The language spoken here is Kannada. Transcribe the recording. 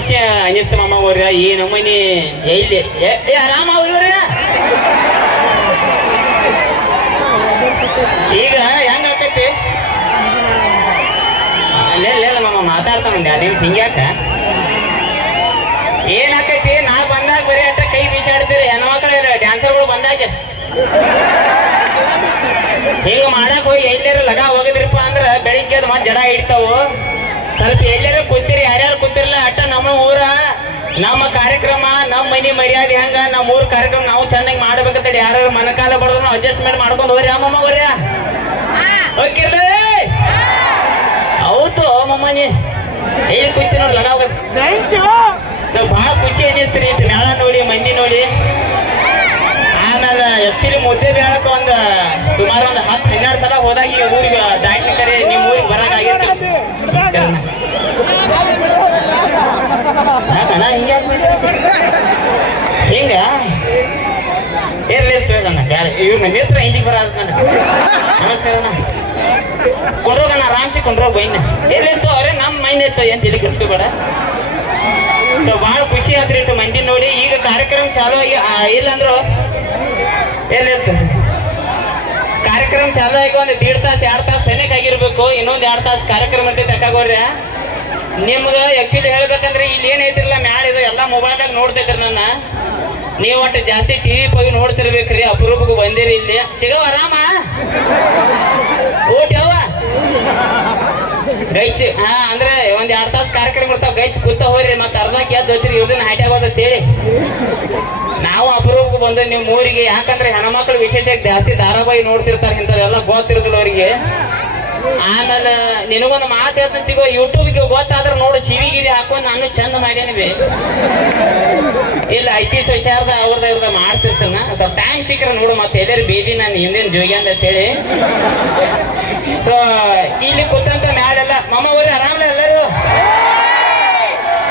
ಖುಷಿ ಅನಿಸ್ತ ಮಾಮ ಅವ್ರ ಈ ನಮ್ಮನಿ ಎಲ್ಲಿ ಆರಾಮ ಅವ್ರ ಈಗ ಹೆಂಗ ಆಕೈತಿ ಅಲ್ಲೆಲ್ಲ ಮಾಮ ಮಾತಾಡ್ತಾನ ಒಂದ್ 2 ನಿಮಿಷ ಹಿಂಗ್ಯಾಕ ಏನ್ ಆಕೈತಿ ನಾ ಬಂದಾಗ ಬರೀ ಅಟ್ಟ ಕೈ ಬೀಸಾಡ್ತೀರಿ ಹೆಣ್ಮಕ್ಳ ಡ್ಯಾನ್ಸರ್ಗಳು ಬಂದಾಗ ಈಗ ಮಾಡಕ್ ಹೋಗಿ ಎಲ್ಲಾರ ಲಗ ಹೋಗಿದ್ರಿಪ್ಪ ಅಂದ್ರ ಬೆಳಿಗ್ಗೆ ಅದು ಮತ್ತೆ ಜಡ ಹಿಡಿತಾವು ಸ್ವಲ್ಪ ಎಲ್ಲಾರ ಕೂತಿರಿ ಯಾರ್ಯಾರು ಕೂತಿರ್ಲ ಅಟ್ಟ ನಮ್ಮ ಊರ ನಮ್ಮ ಕಾರ್ಯಕ್ರಮ ನಮ್ಮ ಮನಿ ಮರ್ಯಾದೆ ಹಂಗ ನಮ್ಮ ಊರ್ ಕಾರ್ಯಕ್ರಮ ನಾವು ಚೆನ್ನಾಗಿ ಮಾಡ್ಬೇಕಂತ ಯಾರು ಮನಕಾಲ ಬಡದ್ರು ಅಡ್ಜಸ್ಟ್ಮೆಂಟ್ ಮಾಡ್ಕೊಂಡು ಹೋಗ್ರಿ ಅಮ್ಮಮ್ಮ ಹೋಗ್ರಿ ಹೋಗಿರ್ಲ ಹೌದು ಮಮ್ಮನಿ ಹೇಳಿ ಕೂತಿ ನೋಡಿ ಲಗ ಹೋಗೋದು ಭಾಳ ಖುಷಿ ಅನ್ನಿಸ್ತೀರಿ ಇಟ್ಟು ಮೇಳ ನೋಡಿ ಮಂದಿ ನೋಡಿ ಆಮೇಲೆ ಆಕ್ಚುಲಿ ಮುದ್ದೆ ಬೇಳಕ್ಕೆ ಒಂದು ಸುಮಾರು ಒಂದು 10-12 ಸಲ ಹೋದಾಗ ಈ ಊರಿಗೆ ದಾಟ್ಲಿ ಕರೆ ನಿಮ್ಮ ಊರಿಗೆ ಬರಾಕ ಆಗಿರ್ತೀವಿ ಯಾಕಣ್ಣ ಹಿಂಗೆ ಹಿಂಗ ಇರ್ಲಿರ್ತದಣ್ಣ ಬೇರೆ ಇವ್ರನ್ನ ಮಿತ್ರ ಇಂಜಿಗೆ ಬರೋದು ನನಗೆ ನಮಸ್ಕಾರಣ್ಣ ಕೊಂಡ್ರೋಗಣ್ಣ ಆರಾಮ್ಸಿ ಕೊಂಡ್ರೋಗ ಬೈನ ಎಲ್ಲಿರ್ತು ಅವ್ರೆ ನಮ್ಮ ಮೈನ್ ಇತ್ತು ಏನು ತಿಳಿ ಕೆಡ್ಸ್ಕೋಬೇಡ ಸೊ ಭಾಳ ಖುಷಿ ಆದ್ರಿ ಇಟ್ಟು ಮಂದಿ ನೋಡಿ ಈಗ ಕಾರ್ಯಕ್ರಮ ಚಾಲು ಆಗಿ ಇಲ್ಲಂದ್ರು ಎಲ್ಲಿರ್ತದೆ ಕಾರ್ಯಕ್ರಮ ಚಾಲು ಆಗಿ ಒಂದು 1.5 ತಾಸು 2 ತಾಸು ಸನಿಕ್ ಆಗಿರ್ಬೇಕು ಇನ್ನೊಂದು 2 ತಾಸು ಕಾರ್ಯಕ್ರಮ ಇರ್ತೈತೆ ತಕ್ಕಾಗೋರ್ಯ ನಿಮ್ಗೆ ಆಕ್ಚುಲಿ ಹೇಳ್ಬೇಕಂದ್ರೆ ಇಲ್ಲಿ ಏನೈತಿರಲ್ಲ ಮ್ಯಾಲ ಇದು ಎಲ್ಲ ಮೊಬೈಲ್ದಾಗ ನೋಡ್ತೈತ್ರಿ ನನ್ನ ನೀವು ಒಟ್ಟು ಜಾಸ್ತಿ ಟಿವಿ ಹೋಗಿ ನೋಡ್ತಿರ್ಬೇಕ್ರಿ ಅಪರೂಪಕ್ಕೆ ಬಂದಿರಿ ಇಲ್ಲಿ ಚಿಗವ ಆರಾಮ ಊಟ ಯಾವ ಗೈಚ್ ಅಂದ್ರೆ ಒಂದ್ 2 ತಾಸು ಕಾರ್ಯಕ್ರಮ ಇರ್ತಾವ ಗೈಚ್ ಕೂತ ಹೋಗ್ರಿ ಮತ್ತೆ ಅರ್ಧಕ್ಕೆ ಎದ್ದು ಹೋಗ್ತೀರಿ ಇವ್ರನ್ನ ಹ್ಯಾಟಿ ಆಗೋದಂತ ಹೇಳಿ ನಾವು ಅಪರೂಪಕ್ಕೆ ಬಂದ್ರೆ ನಿಮ್ಮ ಊರಿಗೆ ಯಾಕಂದ್ರೆ ಹೆಣ್ಮಕ್ಳು ವಿಶೇಷವಾಗಿ ಜಾಸ್ತಿ ಧಾರಾವಾಹಿ ನೋಡ್ತಿರ್ತಾರೆ ಇಂಥದ್ದೆಲ್ಲ ಗೊತ್ತಿರೋದಿಲ್ಲ ಅವರಿಗೆ ಆಮೇಲೆ ನಿನಗೊಂದು ಮಾತು ಹೇಳ್ತಾನೆ ಸಿಗೋ ಯೂಟ್ಯೂಬ್ಗೆ ಗೊತ್ತಾದ್ರೆ ನೋಡು ಸಿರಿಗಿರಿ ಹಾಕೊಂಡು ನಾನು ಚಂದ ಮಾಡೇನಿ ಇಲ್ಲ ಐತಿ ಸೊಸಾರ್ದ ಇವ್ರದ ಮಾಡ್ತಿರ್ತಾನ ಸ್ವಲ್ಪ ಟೈಮ್ ಸಿಕ್ಕರೆ ನೋಡು ಮತ್ತೆ ಎಲ್ಲರೂ ಬೇದಿ ನಾನು ಹಿಂದಿನ ಜೋಗ್ಯಾಂದ ಅಂತೇಳಿ ಸೊ ಇಲ್ಲಿ ಕೂತಂತ ಮ್ಯಾಲೆಲ್ಲ ಮಮ್ಮ ಊರಿ ಆರಾಮಲ್ಲ ಎಲ್ಲರೂ